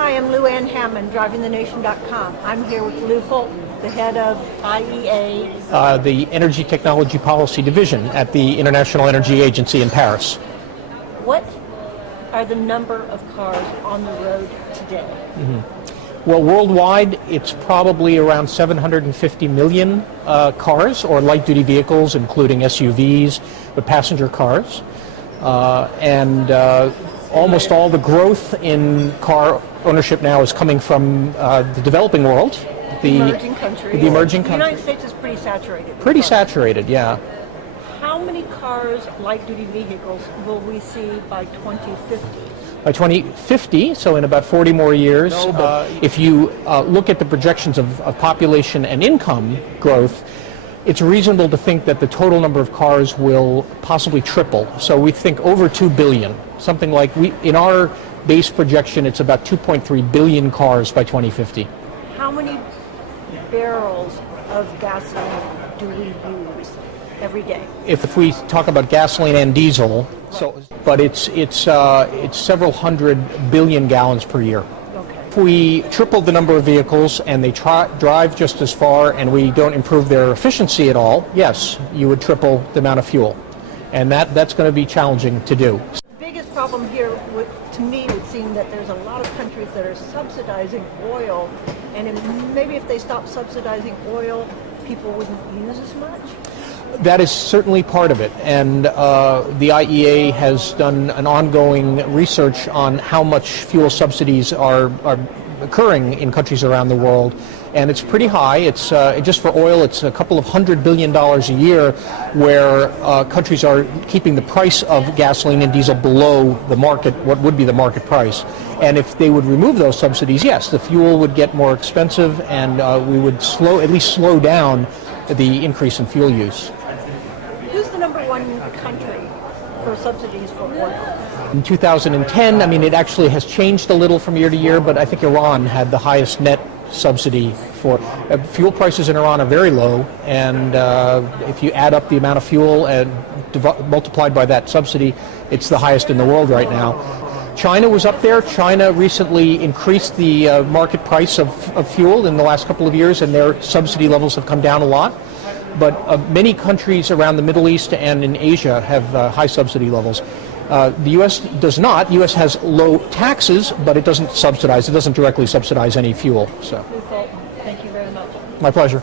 Hi, I'm Lou Ann Hammond, drivingthenation.com. I'm here with Lew Fulton, the head of IEA. The Energy Technology Policy Division at the International Energy Agency in Paris. What are the number of cars on the road today? Well, worldwide, it's probably around 750 million cars, or light-duty vehicles, including SUVs, but passenger cars. Almost all the growth in car ownership now is coming from the developing world. The emerging countries. The emerging countries. The United States is pretty saturated. Pretty saturated, yeah. How many cars, light-duty vehicles, will we see by 2050? By 2050, so in about 40 more years, if you look at the projections of population and income growth, it's reasonable to think that the total number of cars will possibly triple. So we think over 2 billion, something like, in our base projection, it's about 2.3 billion cars by 2050. How many barrels of gasoline do we use every day? If we talk about gasoline and diesel, but it's several hundred billion gallons per year. If we triple the number of vehicles and they drive just as far and we don't improve their efficiency at all, yes, you would triple the amount of fuel. And that's going to be challenging to do. The biggest problem here, to me, would seem that there's a lot of countries that are subsidizing oil, and maybe if they stop subsidizing oil, people wouldn't use as much? That is certainly part of it, and the IEA has done an ongoing research on how much fuel subsidies are occurring in countries around the world, and it's pretty high. It's just for oil, it's a couple of $100 billion a year, where countries are keeping the price of gasoline and diesel below the market, what would be the market price. And if they would remove those subsidies, yes, the fuel would get more expensive, and we would at least slow down the increase in fuel use. Who's the number one country for subsidies for oil? In 2010, I mean, it actually has changed a little from year to year, but I think Iran had the highest net subsidy for fuel prices in Iran are very low, and if you add up the amount of fuel and multiplied by that subsidy, it's the highest in the world right now. China was up there. China recently increased the market price of fuel in the last couple of years, and their subsidy levels have come down a lot. But many countries around the Middle East and in Asia have high subsidy levels. The U.S. does not. The U.S. has low taxes, but it doesn't subsidize. It doesn't directly subsidize any fuel. So. Thank you very much. My pleasure.